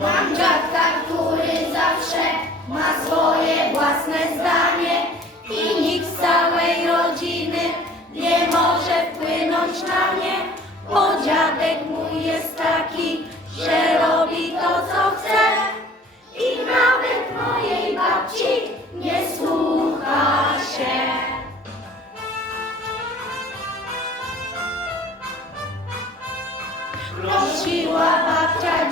Mam dziadka, który zawsze ma swoje własne zdanie i nikt z całej rodziny nie może wpłynąć na mnie, bo dziadek mój jest taki, że robi to, co chce i nawet mojej babci nie słucha się. Prosiła babcia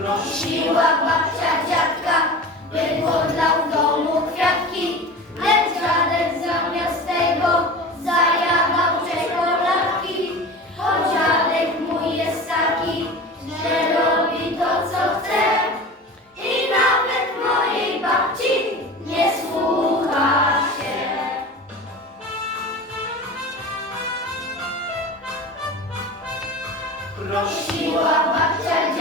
Prosiła babcia dziadka, wyhodlał w domu kwiatki, lecz dziadek zamiast tego zajadał czekoladki. Bo dziadek mój jest taki, że robi to co chce i nawet mojej babci nie słucha się. Prosiła babcia dziadka,